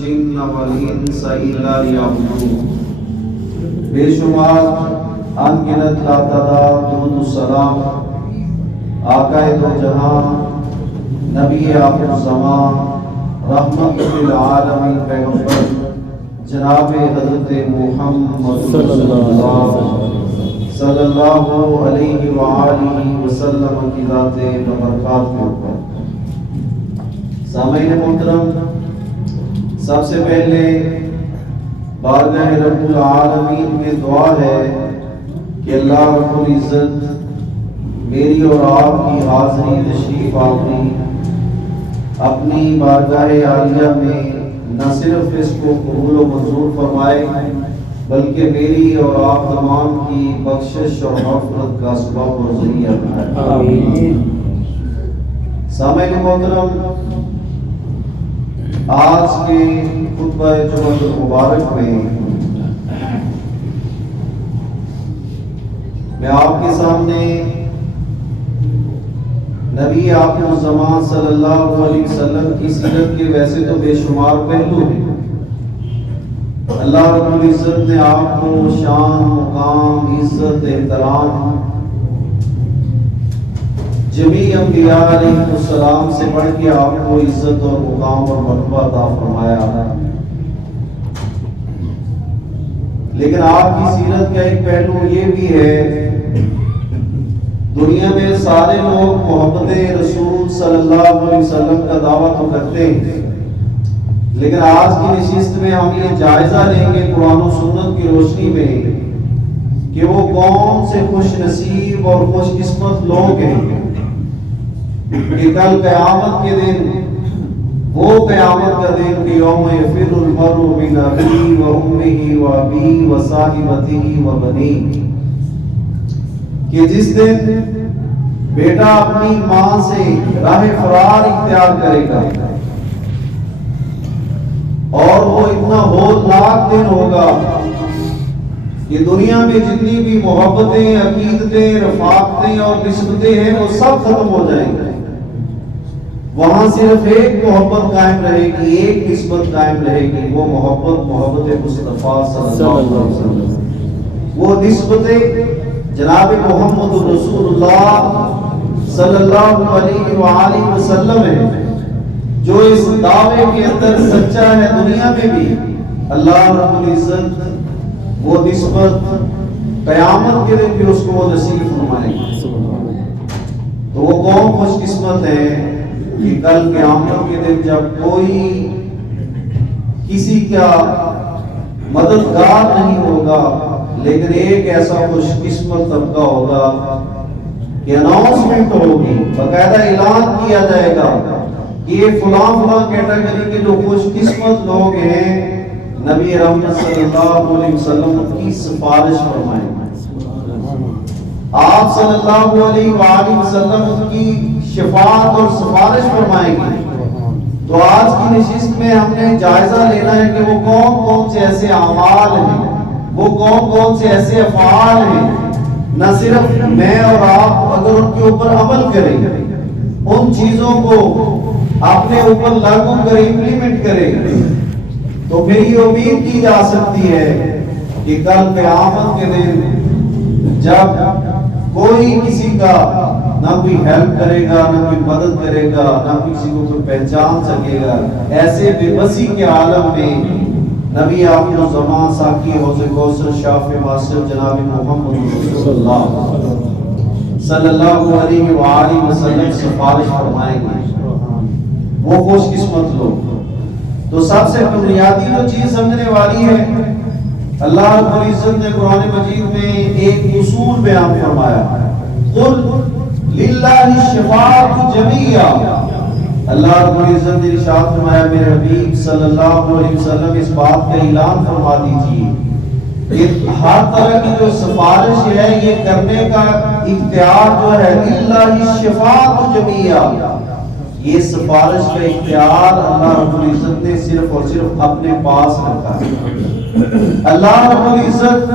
الجن والانس الا ليعبدون۔ بے شمار انگنت لاتعداد درود و سلام آقا دو جہاں نبی آخر الزمان رحمت للعالمین پیغمبر جناب حضرت محمد صلی اللہ علیہ وآلہ وسلم کی ذات ببرکات کے اوپر۔ سامعین محترم، سب سے پہلے بارگاہ رب العالمین میں دعا ہے کہ اللہ رب العزت میری اور آپ کی حاضری تشریف آوری اپنی بارگاہ عالیہ میں نہ صرف اس کو قبول و منظور فرمائے بلکہ میری اور آپ تمام کی بخشش اور مغفرت کا سبب اور ذریعہ بنائے۔ آمین۔ سامعین محترم، آج کے خطبہ جمعہ المبارک میں آپ کے سامنے نبی آخر الزمان صلی اللہ علیہ وسلم کی سیرت کے ویسے تو بے شمار پہلو ہیں۔ اللہ رب العزت نے آپ کو شان، مقام، عزت، احترام جمیع انبیاء علیہ السلام سے بڑھ کے آپ کو عزت اور مقام اور مرتبہ عطا فرمایا ہے۔ لیکن آپ کی سیرت کا ایک پہلو یہ بھی ہے، دنیا میں سارے لوگ محبت رسول صلی اللہ علیہ وسلم کا دعویٰ تو کرتے ہیں، لیکن آج کی نشست میں ہم یہ جائزہ لیں گے قرآن و سنت کی روشنی میں کہ وہ کون سے خوش نصیب اور خوش قسمت لوگ ہیں کہ کل قیامت کے دن، وہ قیامت کا دن کہ یوم یفر المرء من اخیہ و امہ و ابیہ و صاحبتہ و بنیہ، کہ جس دن بیٹا اپنی ماں سے راہ فرار اختیار کرے گا اور وہ اتنا ہولناک دن ہوگا کہ دنیا میں جتنی بھی محبتیں، عقیدتیں، رفاقتیں اور نسبتیں ہیں وہ سب ختم ہو جائیں گے۔ وہاں صرف ایک محبت قائم رہے گی، ایک نسبت قائم رہے گی، وہ محبت مصطفیٰ صلی اللہ علیہ وسلم، وہ نسبتیں جناب محمد رسول اللہ صلی اللہ علیہ وآلہ وسلم ہے، جو اس دعوے کے اندر سچا ہے دنیا میں بھی، اللہ رب العزت وہ نسبت قیامت کے دن بھی اس کو وہ نصیب فرمائے گا۔ تو وہ کون خوش قسمت ہے کہ کل قیامت کے دن جب کوئی کسی کا مددگار نہیں ہوگا، لیکن ایک ایسا خوش قسمت طبقہ ہوگا کہ اناؤنسمنٹ ہوگی، باقاعدہ اعلان کیا جائے گا کہ یہ فلاں کیٹیگری کے جو خوش قسمت لوگ ہیں نبی رحمت صلی اللہ علیہ وسلم کی سفارش فرمائیں گے، آپ صلی اللہ علیہ وآلہ وسلم کی شفاعت اور سفارش فرمائیں گے۔ تو آج کی نشست میں ہم نے جائزہ لینا ہے کہ وہ کون کون سے ایسے اعمال ہیں، وہ کون کون سے ایسے افعال ہیں، نہ صرف میں اور آپ اگر ان کے اوپر عمل کریں، ان چیزوں کو اپنے اوپر لاگو کریں، امپلیمنٹ کریں، تو پھر یہ امید کی جا سکتی ہے کہ کل قیامت کے دن جب کوئی کسی کا نہ کوئی ہیلپ کرے گا، نہ کوئی مدد کرے گا، نہ کسی کو کوئی پہچان سکے گا، ایسے بے بسی کے عالم میں نبی آخر الزمان ساقی حوض کوثر شافع معصر جناب محمد رسول اللہ صلی اللہ علیہ وآلہ وسلم سفارش فرمائیں گے، وہ خوش قسمت لوگ۔ تو سب سے بنیادی جو چیز سمجھنے والی ہے، اللہ رب العزت نے قرآن مجید میں ایک اصول بیان فرمایا، قل للہ الشفاعۃ جمیعا، اللہ رب العزت نے ارشاد فرمایا میرے حبیب صلی اللہ علیہ وسلم اس بات کا اعلان فرما دیجیے کہ ہر طرح کی جو سفارش ہے یہ کرنے کا اختیار جو ہے للہ الشفاعۃ جمیعا، یہ سفارش کا اختیار اللہ رب العزت نے صرف اور صرف اپنے پاس رکھا ہے۔ اللہ رب العزت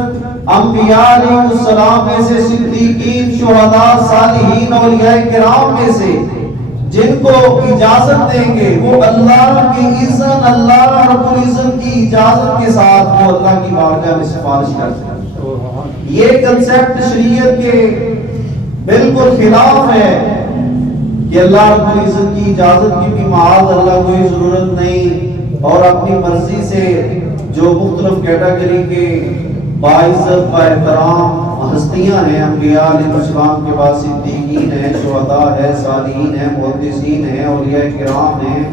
انبیاء علیہ السلام میں سے، صدیقین، شہداء، صالحین، اولیاء کرام میں سے جن کو اجازت دیں گے وہ اللہ کی اذن اللہ رب بارگاہ میں سفارش کر سکیں. یہ کنسیپٹ شریعت کے بالکل خلاف ہے کہ اللہ رب العزت کی اجازت کی بھی معاذ اللہ کوئی ضرورت نہیں، اور اپنی مرضی سے جو مختلف کیٹیگری کے باعزت با احترام ہستیاں ہیں، انبیاء علیہ السلام کے بعد صدیقین ہیں، شہداء ہیں، صالحین ہیں، محدثین ہیں، اولیاء کرام ہیں،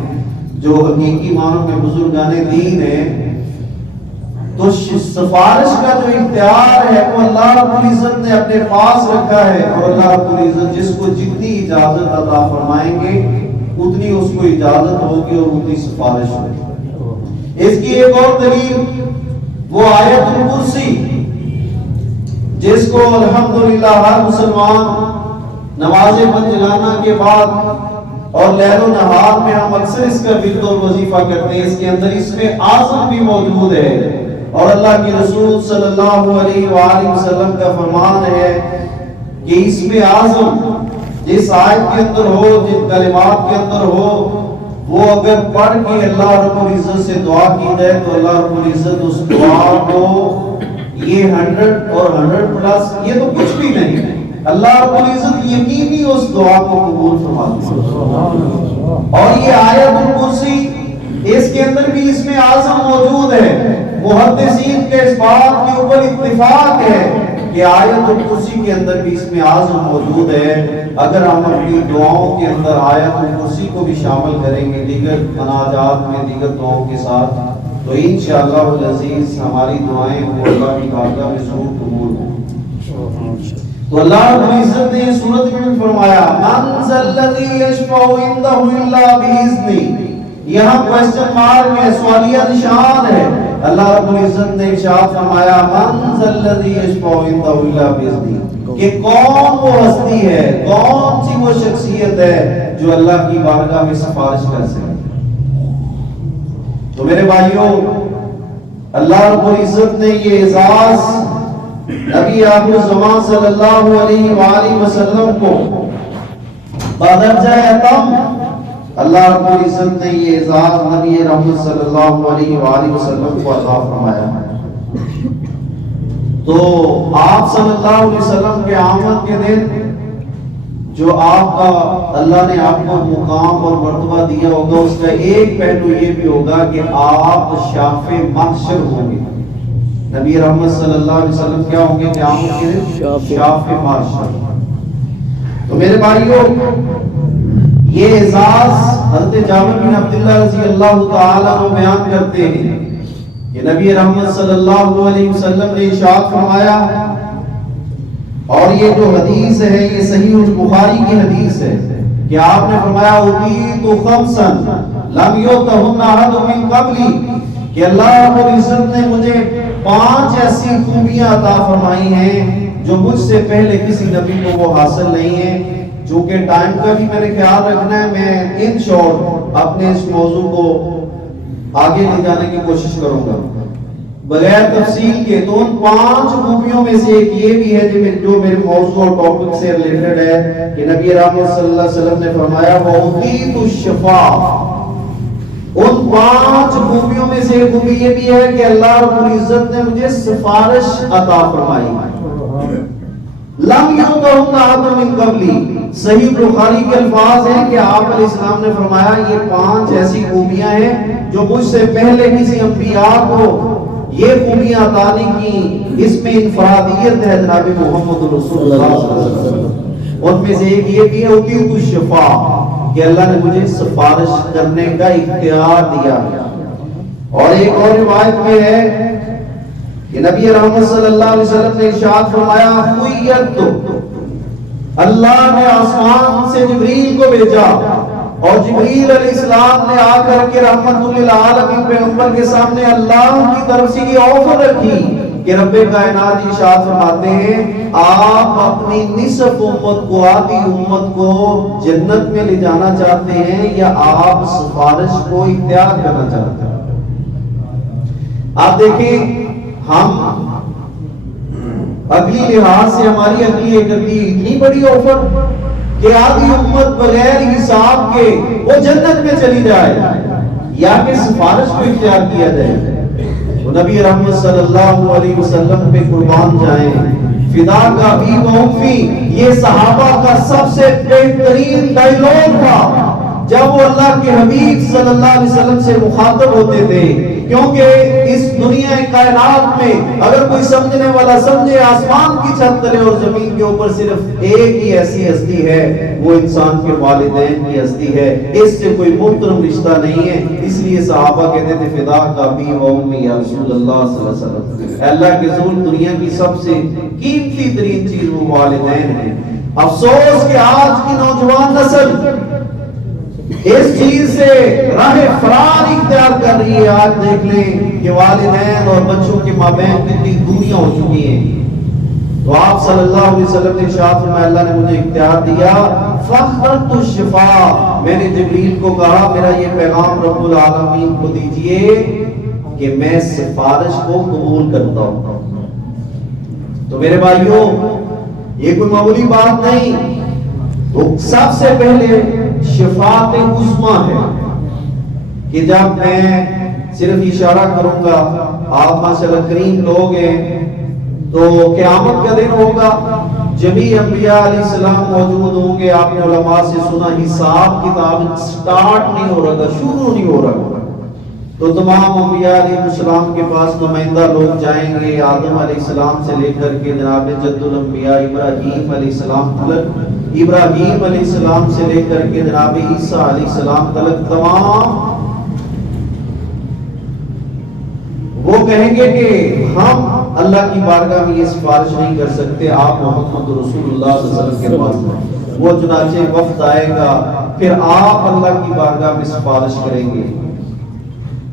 جو حقیقی معنوں میں بزرگان دین ہیں، تو سفارش کا جو اختیار ہے وہ اللہ رب العزت نے اپنے پاس رکھا ہے، اور اللہ رب العزت جس کو جتنی اجازت عطا فرمائیں گے اتنی اس کو اجازت ہوگی اور اتنی سفارش ہوگی. اس کی ایک اور دلیل وہ آیت الکرسی، جس کو الحمدللہ ہر مسلمان نماز پنجگانہ کے بعد اور لیل و نہار میں ہم اکثر اس کا ورد اور وظیفہ کرتے ہیں. اس کے اندر اسم اعظم بھی موجود ہے، اور اللہ کے رسول صلی اللہ علیہ وآلہ وسلم کا فرمان ہے کہ اسم اعظم جس آیت کے اندر ہو، جن کلمات کے اندر ہو، وہ اگر پڑھ کے اللہ رب العزت سے دعا کی جائے تو اللہ رب العزت اس دعا کو یہ 100 اور 100 پلس یہ تو کچھ بھی نہیں، اللہ رب العزت یقینی اس دعا کو قبول فرماتے ہیں. اور یہ آیت الکرسی اس کے اندر بھی اسم اعظم موجود ہے. محدثین کے اس بات کے اوپر اتفاق ہے کہ آیت الکرسی کے اندر بھی اسم اعظم موجود ہے. اگر ہم اپنی دعاؤں کے اندر آیت الکرسی کو بھی شامل کریں گے دیگر مناجات میں، دیگر دعاؤں کے ساتھ، تو انشاءاللہ العزیز ہماری دعائیں وہ اللہ کی بارگاہ میں ضرور قبول ہوں. تو اللہ رب العزت نے سورۃ میں فرمایا من ذا الذی یشفع عنده الا باذنہ. یہاں کوسچن مارک ہے، سوالیہ نشان ہے. اللہ رب العزت نے ارشاد فرمایا من ذا الذی یشفع عنده الا باذنہ، کہ کون وہ ہستی ہے، کون سی وہ شخصیت ہے جو اللہ کی بارگاہ میں سفارش کر سکے. تو میرے بھائیوں، اللہ رب العزت نے یہ اعزاز نبی آخر الزمان صلی اللہ علیہ وآلہ وسلم کو بدرجہ اتم، اللہ رب العزت نے یہ اعزاز نبی رحمت صلی اللہ علیہ وآلہ وسلم کو عطا فرمایا. تو آپ صلی اللہ علیہ وسلم کے آمد کے دن جو آپ کا اللہ نے آپ کو مقام اور مرتبہ دیا ہوگا، اس کا ایک پہلو یہ بھی ہوگا کہ آپ شاف محشر ہوں گے. نبی رحمت صلی اللہ علیہ وسلم کیا ہوں گے قیامت کے دن؟ شاف محشر. تو میرے بھائیوں، یہ اعزاز حضرت جابر بن عبداللہ رضی اللہ تعالیٰ عنہ بیان کرتے ہیں کہ نبی رحمت صلی اللہ علیہ وسلم نے ارشاد فرمایا، اور یہ جو حدیث ہے یہ صحیح البخاری کی حدیث ہے، کہ آپ نے فرمایا اوتیت خمسا لم یؤتہن احد من قبلی، کہ اللہ رب العزت نے مجھے 5 ایسی خوبیاں عطا فرمائی ہیں جو مجھ سے پہلے کسی نبی کو وہ حاصل نہیں ہیں. چونکہ ٹائم کا بھی میں نے خیال رکھنا ہے، میں ان شارٹ اپنے اس موضوع کو آگے لے جانے کی کوشش کروں گا بغیر تفصیل کے. تو ان 5 خوبیوں میں سے ایک یہ بھی ہے جو میرے موضوع اور ٹاپک سے ریلیٹڈ ہے کہ نبی رحمت صلی اللہ علیہ وسلم نے فرمایا وَأُوتِيتُ الشِّفَاءَ. ان 5 خوبیوں میں سے ایک خوبی یہ بھی ہے کہ اللہ رب العزت نے مجھے سفارش عطا فرمائی. لم یؤتہن احد من قبلی. صحیح بخاری کے الفاظ ہیں کہ آپ علیہ السلام نے فرمایا یہ 5 ایسی خوبیاں ہیں جو مجھ سے پہلے کسی انبیاء کو یہ خوبیاں عطا نہیں کی. اس میں انفرادیت ہے جناب محمد رسول اللہ صلی اللہ علیہ وسلم. ان میں سے ایک یہ بھی ہے اوتیت الشفاء، کہ اللہ نے مجھے سفارش کرنے کا اختیار دیا. اور ایک اور روایت میں ہے کہ نبی رحمت صلی اللہ علیہ وسلم نے ارشاد فرمایا خیرت، اللہ نے آسمان سے جبریل کو بھیجا، اور جبریل علیہ السلام نے آ کر کے رحمت للعالمین پیغمبر کے سامنے اللہ کی طرف سے یہ آفر رکھی کہ رب کائنات ارشاد فرماتے ہیں آپ اپنی نصف امت کو، آدھی امت کو جنت میں لے جانا چاہتے ہیں یا آپ سفارش کو اختیار کرنا چاہتے ہیں. آپ دیکھیں ہم اگلی لحاظ سے ہماری اگلی اتنی بڑی آفر کہ آدھی امت بغیر حساب کے وہ جنت میں چلی جائے یا کہ سفارش کو اختیار کیا جائے. تو نبی رحمت صلی اللہ علیہ وسلم پہ قربان جائیں، فدا کا بھی موفی، یہ صحابہ کا سب سے بہترین ڈائیلاگ تھا جب وہ اللہ کے حبیب صلی اللہ علیہ وسلم سے مخاطب ہوتے تھے، کیونکہ اس دنیا کائنات میں اگر کوئی سمجھنے والا سمجھے آسمان کی چھت تلے اور زمین کے اوپر صرف ایک ہی ایسی ہستی ہے، وہ انسان کے والدین کی ہستی ہے، اس سے کوئی محترم رشتہ نہیں ہے۔ اس لیے صحابہ کہتے تھے فدا کا بھی و امی یا رسول اللہ صلی اللہ علیہ وسلم، اللہ کے رسول دنیا کی سب سے قیمتی ترین چیز وہ والدین ہیں۔ افسوس کہ آج کی نوجوان نسل اس چیز سے راہ فرار اختیار کر رہی ہے۔ آج دیکھ لیں کہ والدین اور بچوں کے مابین کتنی دوریاں ہو چکی ہیں۔ تو آپ صلی اللہ علیہ وسلم نے ارشاد فرمایا اللہ نے مجھے اختیار دیا، فاخترت الشفاء، میں نے جبریل کو کہا میرا یہ پیغام رب العالمین کو دیجئے کہ میں سفارش کو قبول کرتا ہوں۔ تو میرے بھائیوں یہ کوئی معمولی بات نہیں، تو سب سے پہلے شفاعت عظمی ہے کہ جب میں صرف اشارہ کروں گا، آپ ماشاءاللہ کریم لوگ ہیں، تو قیامت کا دن ہوگا، جمیع انبیاء علیہ السلام موجود ہوں گے۔ آپ نے علماء سے سنا حساب کتاب سٹارٹ نہیں ہو رہا، شروع نہیں ہو رہا، تو تمام انبیاء علیہ السلام کے پاس نمائندہ لوگ جائیں گے، آدم علیہ السلام سے لے کر کے جناب جد الانبیاء ابراہیم علیہ السلام تلک، ابراہیم علیہ السلام سے لے کر کے جناب عیسیٰ علیہ السلام تلک تمام وہ کہیں گے کہ ہم اللہ کی بارگاہ میں یہ سفارش نہیں کر سکتے، آپ محمد رسول اللہ صلی اللہ علیہ وسلم کے پاس۔ وہ چنانچہ وفد آئے گا، پھر آپ اللہ کی بارگاہ میں سفارش کریں گے۔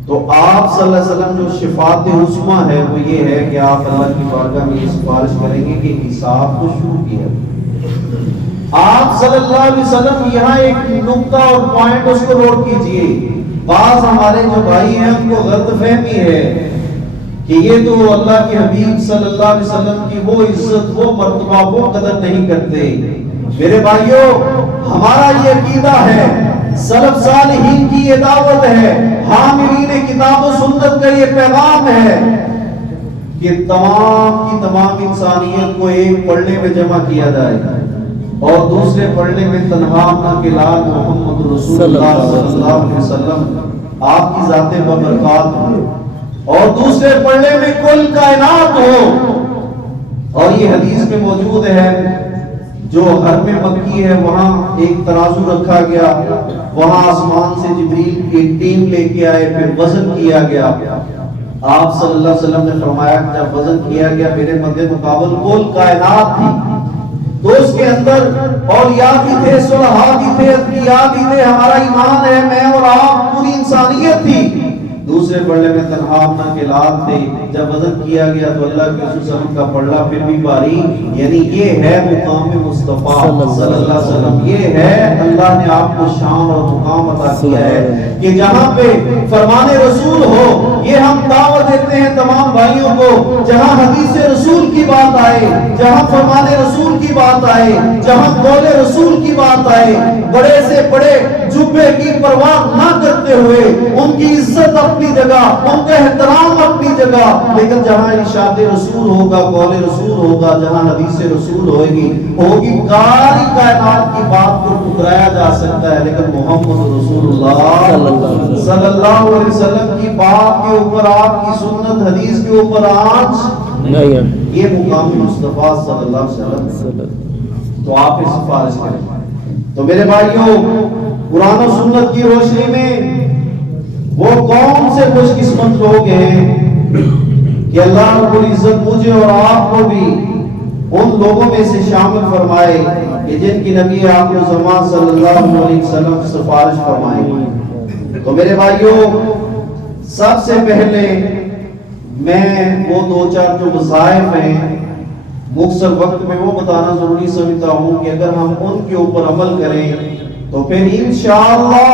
تو آپ صلی اللہ علیہ وسلم جو شفاعت عظمی ہے وہ یہ ہے کہ آپ اللہ کی بارگاہ میں یہ سفارش کریں گے کہ حساب کو شروع کیا۔ آپ صلی اللہ علیہ وسلم یہاں ایک نقطہ اور پوائنٹ اس کو نوٹ کیجئے، بعض ہمارے جو بھائی ہیں ان کو غلط فہمی ہے کہ یہ تو اللہ کے حبیب صلی اللہ علیہ وسلم کی وہ عزت وہ مرتبہ وہ قدر نہیں کرتے۔ میرے بھائیوں ہمارا یہ عقیدہ ہے، سلف صالحین کی یہ دعوت ہے، حاملین کتاب و سنت کا یہ پیغام ہے کہ تمام کی تمام انسانیت کو ایک پڑھنے میں جمع کیا جائے اور دوسرے پڑھنے میں تنہا اپنا کلام محمد رسول اللہ صلی اللہ علیہ وسلم آپ کی ذات ببرکات ہو، اور دوسرے پڑھنے میں کل کائنات ہو۔ اور یہ حدیث میں موجود ہے، جو حرم مکی ہے وہاں ایک ترازو رکھا گیا، وہاں آسمان سے جبریل ایک ٹیم لے کے آئے، پھر وزن کیا گیا۔ آپ صلی اللہ علیہ وسلم نے فرمایا کہ جب وزن کیا گیا میرے مد مقابل کل کائنات تھی، تو اس کے اندر اولیاء بھی تھے، صلحاء بھی تھے، اتقیاء بھی تھے، ہمارا ایمان ہے، میں اور آپ پوری انسانیت تھی۔ دوسرے پڑھنے میں تنہا اپنا کلام تھے۔ جب وزن کیا گیا تو اللہ کے رسول صلی اللہ علیہ وسلم کا پلڑا پھر بھی بھاری، یعنی یہ ہے مقام مصطفیٰ صلی اللہ علیہ وسلم، یہ ہے اللہ نے آپ کو شان اور مقام عطا کیا ہے کہ جہاں پہ فرمان رسول ہو، یہ ہم دعوت دیتے ہیں تمام بھائیوں کو، جہاں حدیث رسول کی بات آئے، جہاں فرمان رسول کی بات آئے، جہاں قول رسول کی بات آئے، بڑے سے بڑے جبے کی پرواہ نہ کرتے ہوئے ان کی عزت اپنی جگہ، ان کا احترام اپنی جگہ، لیکن جہاں ارشاد رسول ہوگا، قول رسول ہوگا، جہاں حدیث رسول ہوگی ساری کائنات کی بات کو ٹکرایا جا سکتا ہے، لیکن محمد رسول اللہ صلی اللہ علیہ وسلم کی بات کے اوپر، آپ کی سنت حدیث کے اوپر آنچ نہیں، یہ مقام مصطفیٰ صلی اللہ علیہ وسلم، تو آپ اس سفارش کریں۔ تو میرے بھائیوں قرآن و سنت کی روشنی میں وہ کون سے خوش قسمت لوگ ہیں کہ اللہ رب العزت مجھے اور آپ کو بھی ان لوگوں میں سے شامل فرمائے کہ جن کی نبی آخر الزمان صلی اللہ علیہ وسلم سفارش فرمائے۔ تو میرے بھائیوں سب سے پہلے میں وہ دو چار جو وظائف ہیں مختصر وقت میں وہ بتانا ضروری سمجھتا ہوں کہ اگر ہم ان کے اوپر عمل کریں تو پھر انشاءاللہ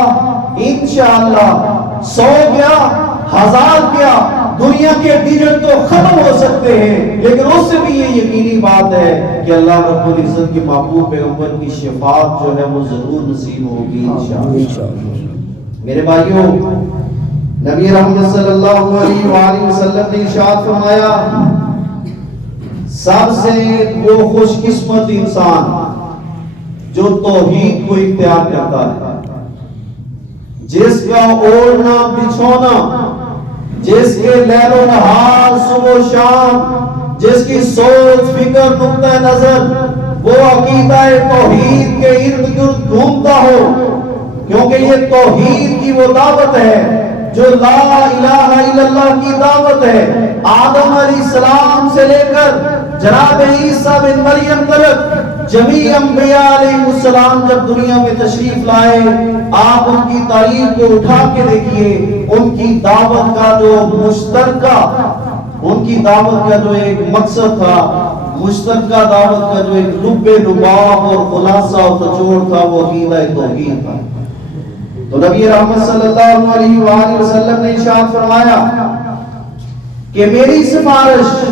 100 کیا 1000 کیا دنیا کے ڈیجٹ تو ختم ہو سکتے ہیں، لیکن اس سے بھی یہ یقینی بات ہے کہ اللہ رب العزت کے محبوب پیغمبر کی شفاعت جو ہے وہ ضرور نصیب ہوگی انشاءاللہ۔ میرے بھائیوں نبی رحمت صلی اللہ علیہ وآلہ وسلم وسلم نے ارشاد فرمایا سب سے وہ خوش قسمت انسان جو توحید کو اختیار کرتا ہے، جس کا اوڑھنا بچھونا، جس کے لیل و نہار صبح و شام، جس کی سوچ فکر نقطہ نظر وہ عقیدہ توحید کے ارد گرد گھومتا ہو، کیونکہ یہ توحید کی وہ دعوت ہے جو لا الہ الا اللہ کی دعوت ہے۔ آدم علیہ السلام سے لے کر جناب عیسیٰ بن مریم تک جمیع انبیاء علیہ السلام جب دنیا میں تشریف لائے، آپ ان کی تاریخ کو اٹھا کے دیکھیے، ان کی دعوت کا جو مشترکہ، ان کی دعوت کا جو ایک مقصد تھا، مشترکہ دعوت کا جو ایک لب لباب اور خلاصہ اور نچوڑ تھا، وہ عقیدہ توحید تھا۔ تو نبی رحمت صلی اللہ علیہ وآلہ وسلم نے ارشاد فرمایا کہ میری سفارش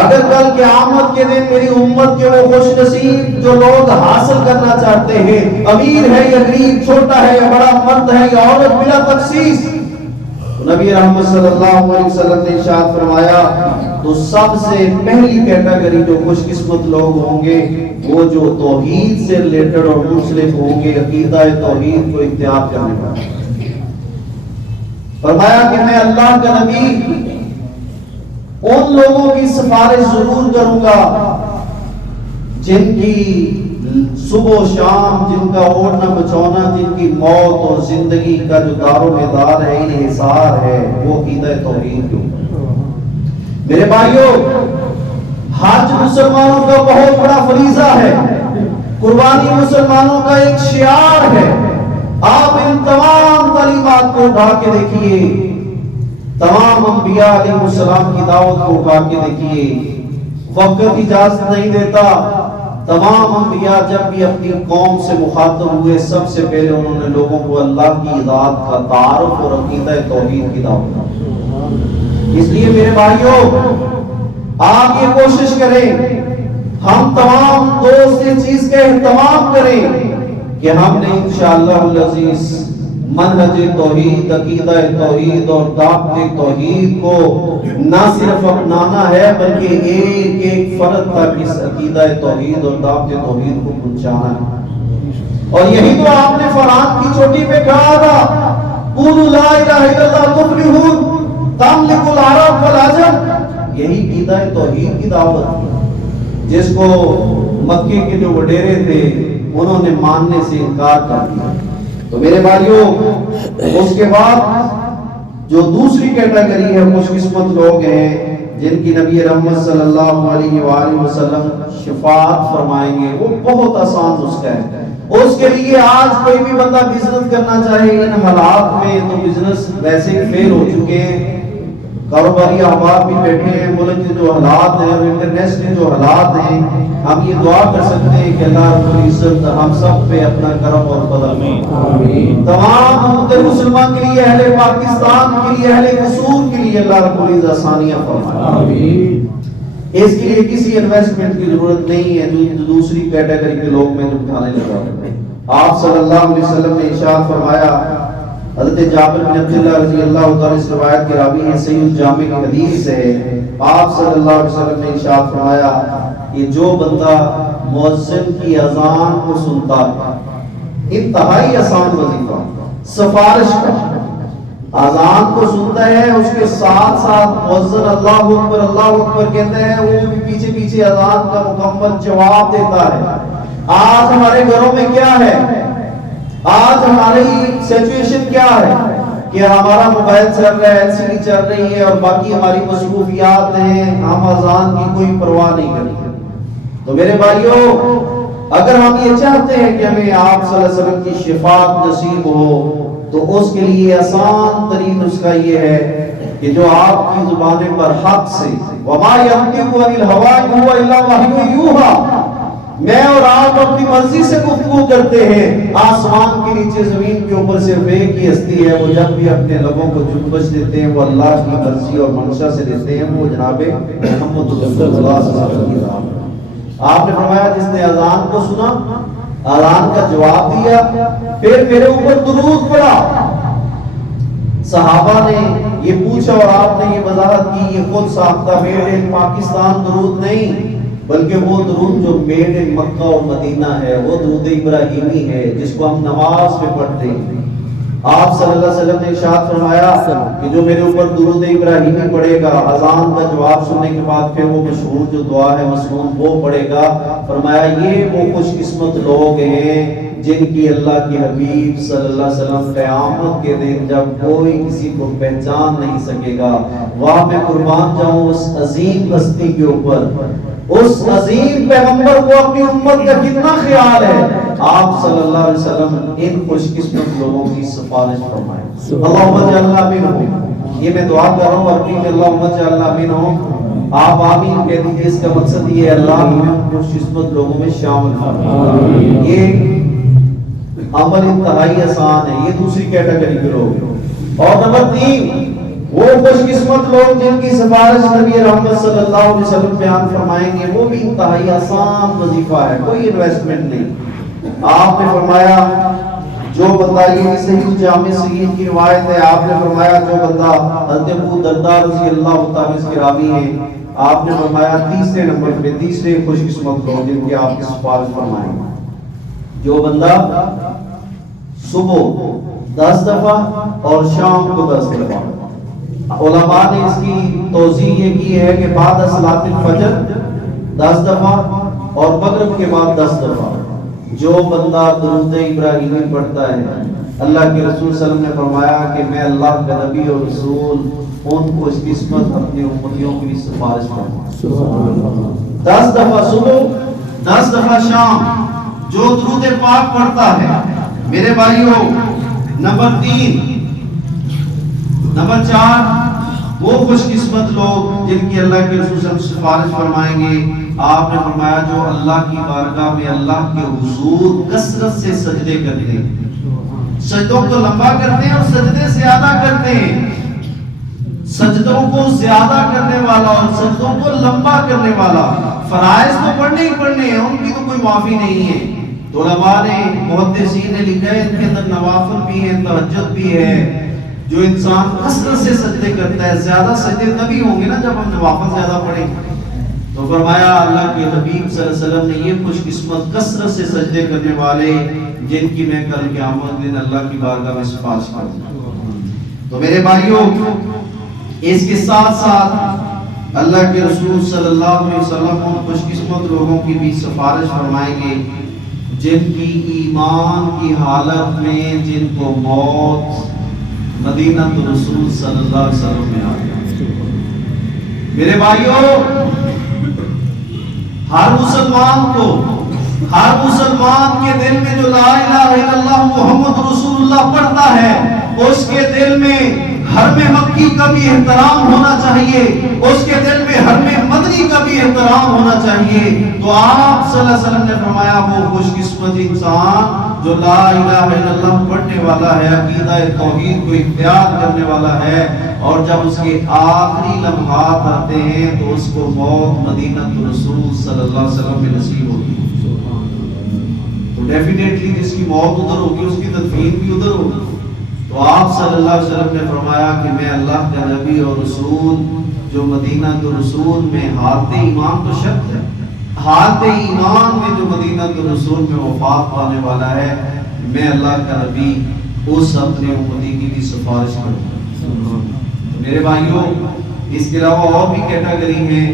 اگر کل قیامت کے دن میری امت کے وہ خوش نصیب جو لوگ حاصل کرنا چاہتے ہیں، امیر ہے یا غریب، چھوٹا ہے یا بڑا، مرد ہے یا عورت، بلا تخصیص، تو نبی رحمت صلی اللہ علیہ وسلم نے ارشاد فرمایا تو سب سے پہلی کیٹیگری جو خوش قسمت لوگ ہوں گے وہ جو توحید سے ریلیٹڈ اور منسلک ہوں گے، عقیدہ توحید کو اختیار کرنے والے۔ فرمایا کہ میں اللہ کا نبی ان لوگوں کی سفارش ضرور کروں گا جن کی صبح و شام، جن کا اوڑھنا بچھونا، جن کی موت اور زندگی کا جو دار و مدار ہے، انحصار ہے، وہ عقیدہ توحید کے اوپر۔ میرے بھائیوں، حج مسلمانوں کا بہت بڑا فریضہ ہے، قربانی مسلمانوں کا ایک شعار ہے۔ آپ ان تمام تعلیمات کو اٹھا کے دیکھیے، تمام انبیاء علیہ السلام کی دعوت کو اٹھا کے دیکھیے، وقت اجازت نہیں دیتا۔ تمام انبیاء جب بھی اپنی قوم سے مخاطب ہوئے، سب سے پہلے انہوں نے لوگوں کو اللہ کی اطاعت کا تعارف اور عقیدہ توحید کی دعوت دی۔ اس لیے میرے بھائیوں، آپ یہ کوشش کریں، ہم تمام دوست اس چیز کا اہتمام کریں کہ ہم نے انشاءاللہ العزیز منہج توحید، عقیدہ توحید اور دعوت توحید کو نہ صرف اپنانا ہے بلکہ ایک ایک فرد تک اس عقیدہ توحید اور دعوت توحید کو پہنچانا ہے۔ اور یہی تو آپ نے فرات کی چوٹی پہ کہا تھا، قولوا لا الہ الا اللہ تفلحون تملک العرب والعجم۔ یہی عقیدہ توحید کی دعوت تھی جس کو مکے کے جو وڈیرے تھے انہوں نے ماننے سے انکار کر دیا۔ تو میرے بھائیوں، اس کے بعد جو دوسری کیٹیگری ہے خوش قسمت لوگ ہیں جن کی نبی رحمت صلی اللہ علیہ وآلہ وسلم شفاعت فرمائیں گے، وہ بہت آسان نسخہ ہے۔ اس کے لیے آج کوئی بھی بندہ بزنس کرنا چاہے ان حالات میں تو بزنس ویسے ہی فیل ہو چکے ہیں، کاروباری احباب بھی بیٹھے ہیں، ملک کے جو حالات ہیں اور انٹرنیشنل جو حالات ہیں، ہم یہ دعا کر سکتے ہیں کہ اللہ رب العزت ہم سب پہ اپنا کرم اور فضل آمین۔ تمام امت مسلمان کے لیے، اہل پاکستان کے لیے، اہل قصور کے لیے اللہ رب العزت آسانیاں فرمائے آمین۔ اس کے لیے کسی انویسٹمنٹ کی ضرورت نہیں ہے جو دوسری کیٹیگری کے لوگ میں جو اٹھانے لگا۔ آپ صلی اللہ علیہ وسلم نے ارشاد فرمایا، حضرت جابر بن عبداللہ رضی اللہ تعالی اس روایت کے راوی ہیں، صحیح الجامع کی حدیث ہے، آپ صلی اللہ علیہ وسلم نے ارشاد فرمایا کہ جو بندہ مؤذن کی اذان کو سنتا ہے، انتہائی آسان وظیفہ، سفارش کا، اذان کو سنتا ہے، اس کے ساتھ ساتھ مؤذن اللہ اکبر کہتے ہیں، وہ بھی پیچھے پیچھے اذان کا مکمل جواب دیتا ہے۔ آج ہمارے گھروں میں کیا ہے، آج ہماری سچویشن کیا ہے کہ ہمارا موبائل چل رہا ہے، LCD چل رہی ہے اور باقی ہماری مصروفیات ہیں، ہم اذان کی کوئی پرواہ نہیں کرتے۔ تو میرے بھائیوں، اگر ہم یہ چاہتے ہیں کہ ہمیں آپ صلی اللہ علیہ وسلم کی شفاعت نصیب ہو تو اس کے لیے آسان ترین نسخہ یہ ہے کہ جو آپ کی زبان پر حق سے وما ينطق عن الهوى ان هو الا وحی یوحى، میں اور آپ اپنی مرضی سے گفتگو کرتے ہیں، آسمان کے نیچے زمین کے اوپر صرف ایک ہی ہستی ہے، وہ جب بھی اپنے لبوں کو جنبش دیتے ہیں وہ اللہ کی مرضی اور منشا سے دیتے ہیں، وہ جناب محمد صلی اللہ علیہ وسلم کی راہ۔ آپ نے فرمایا جس نے اذان کو سنا، اذان کا جواب دیا، پھر میرے اوپر درود پڑھا۔ صحابہ نے یہ پوچھا اور آپ نے یہ وضاحت کی یہ خود ساختہ میڈ ان پاکستان درود نہیں، بلکہ وہ درود جو میڈ ان مکہ اور مدینہ ہے، وہ درود ابراہیمی ہے جس کو ہم نماز میں پڑھتے ہیں۔ آپ صلی اللہ علیہ وسلم نے ارشاد فرمایا کہ جو میرے اوپر درود ابراہیمی پڑھے گا، اذان کا جواب سننے کے بعد پھر وہ مشہور جو دعا ہے مسنون وہ پڑھے گا، فرمایا یہ وہ خوش قسمت لوگ ہیں جن کی اللہ کے حبیب صلی اللہ علیہ وسلم قیامت کے دن جب کوئی کسی کو پہچان نہیں سکے گا، واہ میں قربان جاؤں اس عظیم ہستی کے اوپر، اس عظیم پیغمبر کو اپنی امت کا کتنا خیال ہے۔ آپ صلی اللہ علیہ وسلم ان خوش قسمت لوگوں کی سفارش فرمائیں۔ اللہم اجعلنا منہم، یہ میں دعا کر رہا ہوں عربی میں، اللہم اجعلنا منہم، آپ آمین کہہ دیجئے۔ اس کا مقصد یہ ہے اللہ ہمیں خوش قسمت لوگوں میں شامل فرمائے۔ یہ عمل انتہائی آسان ہے، یہ دوسری کیٹیگری کے لوگ۔ اور نمبر 3 وہ خوش قسمت لوگ جن کی سفارش نبی رحمت صلی اللہ علیہ وسلم بیان فرمائیں گے، وہ بھی انتہائی آسان وظیفہ ہے، کوئی انویسٹمنٹ نہیں۔ آپ نے فرمایا جو بندہ، یہ صحیح جامع صحیح کی روایت ہے، آپ نے فرمایا جو بندہ، حضرت ابو درداء رضی اللہ تعالیٰ اس کے راوی ہیں، آپ نے فرمایا تیسرے نمبر پہ تیسرے خوش قسمت لوگ جن کی آپ کی سفارش فرمائیں گے، جو بندہ صبح 10 دفعہ اور شام کو 10 دفعہ۔ علماء نے اس کی توضیح یہ کی ہے کہ بعد صلاۃ الفجر 10 دفعہ اور مغرب کے بعد 10 دفعہ جو بندہ درود ابراہیمی پڑھتا ہے، اللہ کے رسول صلی اللہ علیہ وسلم نے فرمایا کہ میں اللہ کا نبی اور رسول ان خوش قسمت اپنے امتیوں کی سفارش کروں۔ 10 دفعہ صبح 10 دفعہ شام جو درود پاک پڑھتا ہے میرے بھائیوں۔ نمبر 3 نمبر 4 وہ خوش قسمت لوگ جن کی اللہ کے رسول صلی اللہ علیہ وسلم سفارش فرمائیں گے۔ آپ نے فرمایا جو اللہ کی بارگاہ میں اللہ کے حضور کثرت سے سجدے کرتے ہیں، سجدوں کو لمبا کرتے ہیں اور سجدے زیادہ کرتے ہیں، سجدوں کو زیادہ کرنے والا اور سجدوں کو لمبا کرنے والا۔ فرائض تو پڑھنے ہی پڑھنے ہیں، ان کی تو کوئی معافی نہیں ہے۔ تو علماء نے محدثین نے لکھا ہے ان کے اندر نوافل بھی ہیں، تہجد بھی ہے۔ جو انسان کثرت سے سجدے کرتا ہے، زیادہ سجدے تبھی ہوں گے نا جب ہم نوافل زیادہ پڑھیں۔ تو فرمایا اللہ کے حبیب صلی اللہ علیہ وسلم نے یہ خوش قسمت کثرت سے سجدے کرنے والے جن کی میں کل قیامت دن اللہ کی بارگاہ میں سفارش کروں۔ تو میرے بھائیوں، اس کے ساتھ ساتھ اللہ کے رسول صلی اللہ علیہ وسلم ان خوش قسمت لوگوں کی بھی سفارش فرمائیں گے جن کی ایمان کی حالت میں جن کو موت مدینہ رسول صلی اللہ علیہ وسلم میں آ گیا۔ میرے بھائیوں، ہر مسلمان کے دل میں جو لا الہ الا اللہ محمد رسول اللہ پڑھتا ہے، اس کے دل میں حرم مکی کا بھی احترام ہونا چاہیے، اس کے دل میں حرم مدنی کا بھی احترام ہونا چاہیے۔ تو آپ صلی اللہ علیہ وسلم نے فرمایا وہ خوش قسمت انسان جو لا الہ الا اللہ پڑھنے والا ہے، عقیدہ توحید کو اختیار کرنے والا ہے، اور جب اس کے آخری لمحات آتے ہیں تو اس کو موت مدینہ رسول صلی اللہ علیہ وسلم میں نصیب ہوتی ہے۔ تو ڈیفینیٹلی جس کی موت ادھر ہوگی اس کی تدفین بھی ادھر ہوگی۔ تو آپ صلی اللہ علیہ وسلم نے فرمایا کہ میں اللہ کا نبی اور رسول جو مدینہ رسول میں حالت ایمان تو شرط ہے، حالت ایمان میں جو مدینہ رسول میں وفات پانے والا ہے، میں اللہ کا نبی اس اپنے امتی کی بھی سفارش کروں۔ میرے بھائیوں، اس کے علاوہ اور بھی کیٹیگری ہیں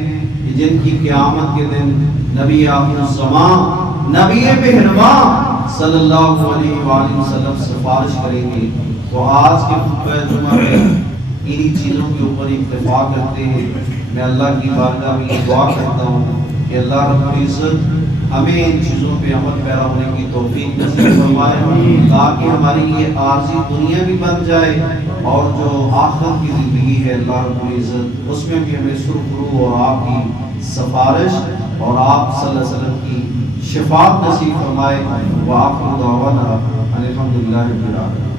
جن کی قیامت کے دن نبی آخر الزمان، نبی بہنما صلی اللہ علیہ وآلہ وسلم سفارش کریں گے۔ تو آج کے خطبہ جمعہ میں انہی چیزوں کے اوپر اکتفا کرتے ہیں۔ میں اللہ کی بارگاہ میں دعا کرتا ہوں کہ اللہ رب العزت ہمیں ان چیزوں پہ عمل پیرا ہونے کی توفیق نصیب فرمائے، تاکہ ہماری یہ عارضی دنیا بھی بن جائے اور جو آخرت کی زندگی ہے اللہ رب العزت اس میں بھی ہمیں سرخرو اور آپ کی سفارش اور آپ صلی اللہ علیہ وسلم کی شفاعت نصیب فرمائے۔ وآخر دعوانا الحمدللہ رب العالمین۔